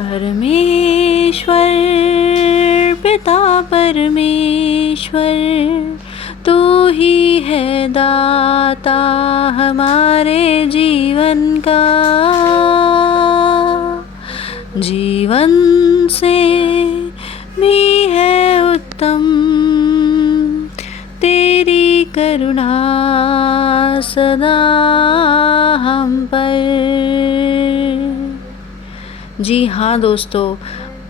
परमेश्वर पिता परमेश्वर तू ही है दाता हमारे जीवन का। जीवन से भी है उत्तम तेरी करुणा सदा हम पर। जी हाँ दोस्तों,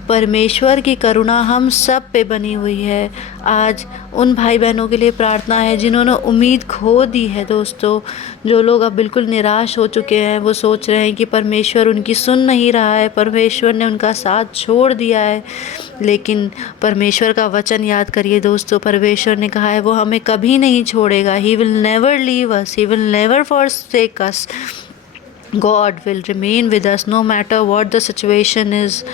परमेश्वर की करुणा हम सब पे बनी हुई है। आज उन भाई बहनों के लिए प्रार्थना है जिन्होंने उम्मीद खो दी है दोस्तों। जो लोग अब बिल्कुल निराश हो चुके हैं, वो सोच रहे हैं कि परमेश्वर उनकी सुन नहीं रहा है, परमेश्वर ने उनका साथ छोड़ दिया है। लेकिन परमेश्वर का वचन याद करिए दोस्तों, परमेश्वर ने कहा है वो हमें कभी नहीं छोड़ेगा। He will never leave us, he will never forsake us. God will remain with us no matter what the situation is.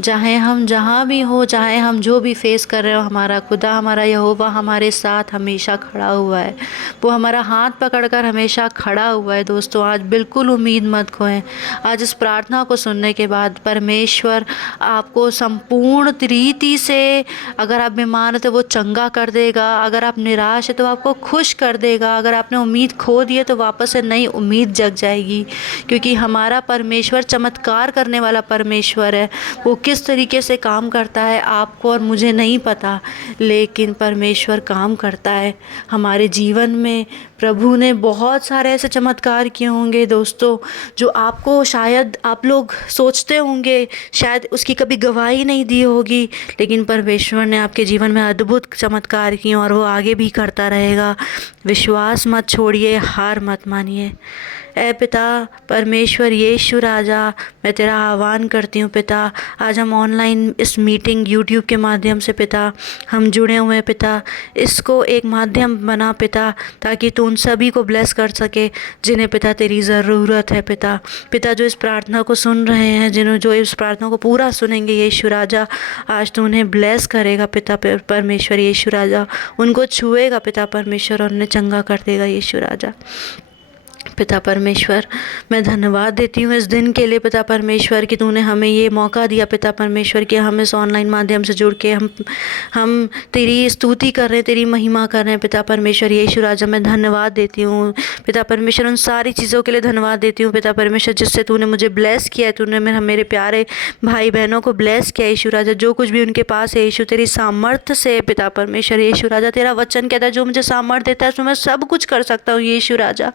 चाहे हम जहाँ भी हो, चाहे हम जो भी फेस कर रहे हो, हमारा खुदा, हमारा यहोवा हमारे साथ हमेशा खड़ा हुआ है। वो हमारा हाथ पकड़कर हमेशा खड़ा हुआ है दोस्तों। आज बिल्कुल उम्मीद मत खोएं। आज इस प्रार्थना को सुनने के बाद परमेश्वर आपको संपूर्ण रीति से, अगर आप बीमार हैं तो वो चंगा कर देगा, अगर आप निराश है तो आपको खुश कर देगा, अगर आपने उम्मीद खो दी है तो वापस से नई उम्मीद जग जाएगी। क्योंकि हमारा परमेश्वर चमत्कार करने वाला परमेश्वर है। वो किस तरीके से काम करता है आपको और मुझे नहीं पता, लेकिन परमेश्वर काम करता है हमारे जीवन में। प्रभु ने बहुत सारे ऐसे चमत्कार किए होंगे दोस्तों, जो आपको शायद आप लोग सोचते होंगे शायद उसकी कभी गवाही नहीं दी होगी, लेकिन परमेश्वर ने आपके जीवन में अद्भुत चमत्कार किए और वो आगे भी करता रहेगा। विश्वास मत छोड़िए, हार मत मानिए। ऐ पिता परमेश्वर यीशु राजा, मैं तेरा आह्वान करती हूँ पिता। आज हम ऑनलाइन इस मीटिंग यूट्यूब के माध्यम से पिता हम जुड़े हुए हैं पिता। इसको एक माध्यम बना पिता, ताकि तू उन सभी को ब्लेस कर सके जिन्हें पिता तेरी ज़रूरत है पिता। पिता जो इस प्रार्थना को सुन रहे हैं, जिन्होंने जो इस प्रार्थना को पूरा सुनेंगे यीशु राजा, आज तू उन्हें ब्लेस करेगा पिता परमेश्वर यीशु राजा। उनको छुएगा पिता परमेश्वर और उन्हें चंगा कर देगा यीशु राजा। पिता परमेश्वर मैं धन्यवाद देती हूँ इस दिन के लिए पिता परमेश्वर कि तूने हमें ये मौका दिया पिता परमेश्वर कि हम इस ऑनलाइन माध्यम से जुड़ के हम तेरी स्तुति कर रहे हैं, तेरी महिमा कर रहे हैं पिता परमेश्वर यीशु राजा। मैं धन्यवाद देती हूँ पिता परमेश्वर, उन सारी चीज़ों के लिए धन्यवाद देती हूँ पिता परमेश्वर जिससे तूने मुझे ब्लेस किया है। तूने मेरे प्यारे भाई बहनों को ब्लेस किया यीशु राजा। जो कुछ भी उनके पास है यीशु तेरी सामर्थ्य से पिता परमेश्वर यीशु राजा। तेरा वचन कहता है जो मुझे सामर्थ्य देता है उसमें मैं सब कुछ कर सकता हूँ यीशु राजा।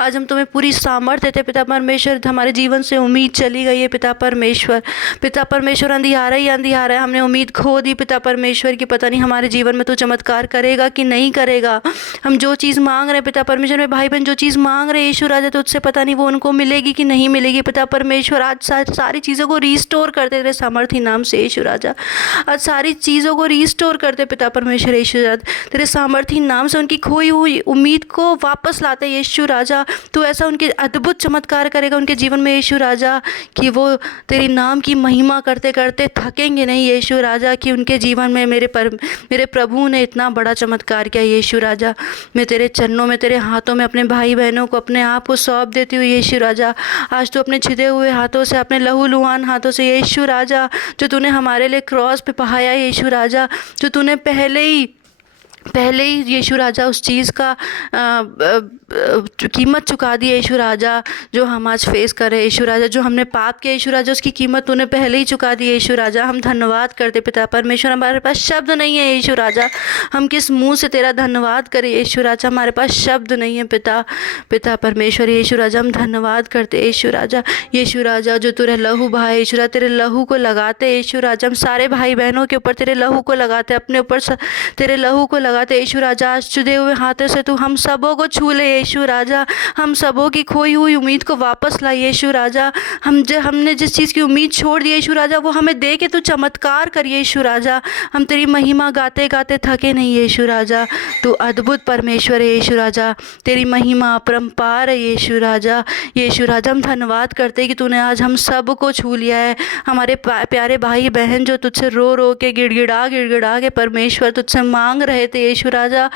आज हम तुम्हें पूरी सामर्थ्य देते पिता परमेश्वर। हमारे जीवन से उम्मीद चली गई है पिता परमेश्वर। पिता परमेश्वर अंधियारा ही अंधियारा है, हमने उम्मीद खो दी पिता परमेश्वर की पता नहीं हमारे जीवन में तू चमत्कार करेगा कि नहीं करेगा। हम जो चीज़ मांग रहे हैं पिता परमेश्वर में, भाई बहन जो चीज़ मांग रहे हैं यीशु राजा, तो उससे पता नहीं वो उनको मिलेगी कि नहीं मिलेगी पिता परमेश्वर। आज सारी चीज़ों को रिस्टोर करते तेरे सामर्थ्य नाम से यीशु राजा। आज सारी चीज़ों को रिस्टोर करते पिता परमेश्वर यीशु राजा, तेरे सामर्थ्य नाम से उनकी खोई हुई उम्मीद को वापस लाते यीशु राजा। तो ऐसा उनके अद्भुत चमत्कार करेगा उनके जीवन में यीशु राजा, कि वो तेरी नाम की महिमा करते करते थकेंगे नहीं यीशु राजा। कि उनके जीवन में मेरे प्रभु ने इतना बड़ा चमत्कार किया यीशु राजा। मैं तेरे चरणों में, तेरे हाथों में अपने भाई बहनों को, अपने आप को सौंप देती हूँ यीशु राजा। आज तो अपने छिदे हुए हाथों से, अपने लहूलुहान हाथों से यीशु राजा, जो तूने हमारे लिए क्रॉस पे पहाया यीशु राजा, जो तूने पहले ही यीशु राजा उस चीज़ का कीमत चुका दी यीशु राजा, जो हम आज फेस कर रहे हैं यीशु राजा। जो हमने पाप किया यीशु राजा, उसकी कीमत तूने पहले ही चुका दी यीशु राजा। हम धन्यवाद करते पिता परमेश्वर। हमारे पास शब्द नहीं है यीशु राजा, हम किस मुंह से तेरा धन्यवाद करें यीशु राजा। हमारे पास शब्द नहीं है पिता परमेश्वर यीशु राजा। हम धन्यवाद करते यीशु राजा। यीशु राजा जो तेरे लहू भाई यीशु राजा, तेरे लहू को लगाते यीशु राजा। हम सारे भाई बहनों के ऊपर तेरे लहू को लगाते, अपने ऊपर तेरे लहू को लगाते यीशु राजा। आज चुदे हुए हाथों से तू हम सबों को छू ले यीशु राजा। हम सबों की खोई हुई उम्मीद को वापस ला यीशु राजा। हमने जिस चीज़ की उम्मीद छोड़ दी यीशु राजा, वो हमें दे के तू चमत्कार कर यीशु राजा। हम तेरी महिमा गाते गाते थके नहीं यीशु राजा। तू अद्भुत परमेश्वर है यीशु राजा, तेरी महिमा अपरंपार है यीशु राजा। यीशु राजा हम धन्यवाद करते हैं कि तूने आज हम सब को छू लिया है। हमारे प्यारे भाई बहन जो तुझसे रो रो के गिड़गिड़ा के परमेश्वर तुझसे मांग रहे थे यीशु राजा,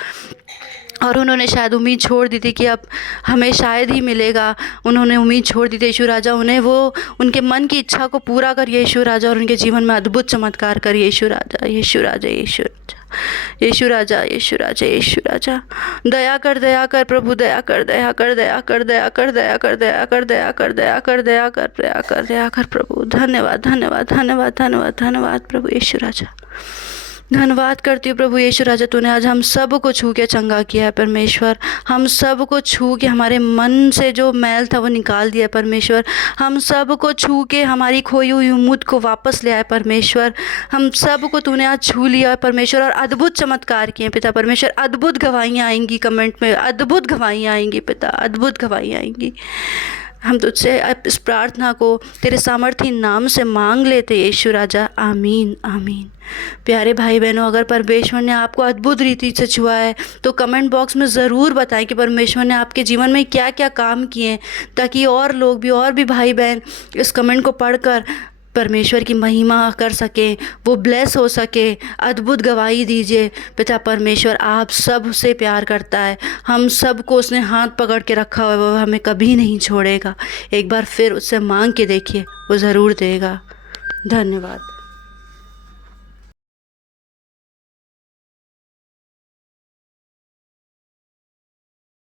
और उन्होंने शायद उम्मीद छोड़ दी थी कि अब हमें शायद ही मिलेगा। उन्होंने उम्मीद छोड़ दी थी। यीशु राजा उन्हें वो उनके मन की इच्छा को पूरा करिए यीशु राजा, और उनके जीवन में अद्भुत चमत्कार करिए यीशु राजा, यीशु राजा, यीशु राजा, यीशु राजा, यीशु राजा, यीशु राजा। दया कर प्रभु, दया कर, दया कर, दया कर, दया कर, दया कर, दया कर, दया कर, दया कर, दया कर, दया कर, दया कर प्रभु। धन्यवाद, धन्यवाद, धन्यवाद, धन्यवाद, धन्यवाद प्रभु यीशु राजा। धन्यवाद करती हूँ प्रभु यीशु राजा, तूने आज हम सब को छू के चंगा किया है परमेश्वर। हम सब को छू के हमारे मन से जो मैल था वो निकाल दिया परमेश्वर। हम सब को छू के हमारी खोई हुई उम्मीद को वापस ले आए परमेश्वर। हम सब को तूने आज छू लिया परमेश्वर, और अद्भुत चमत्कार किए पिता परमेश्वर। अद्भुत गवाहियाँ आएंगी कमेंट में, अद्भुत गवाहियाँ आएंगी पिता, अद्भुत गवाहियाँ आएंगी। हम तुझसे इस प्रार्थना को तेरे सामर्थी नाम से मांग लेते यीशु राजा, आमीन, आमीन। प्यारे भाई बहनों, अगर परमेश्वर ने आपको अद्भुत रीति से छुआ है तो कमेंट बॉक्स में ज़रूर बताएं कि परमेश्वर ने आपके जीवन में क्या क्या काम किए हैं, ताकि और लोग भी, और भी भाई बहन इस कमेंट को पढ़कर परमेश्वर की महिमा कर सकें, वो ब्लेस हो सके। अद्भुत गवाही दीजिए पिता परमेश्वर। आप सब से प्यार करता है, हम सब को उसने हाथ पकड़ के रखा हुआ है, वो हमें कभी नहीं छोड़ेगा। एक बार फिर उससे मांग के देखिए, वो ज़रूर देगा। धन्यवाद।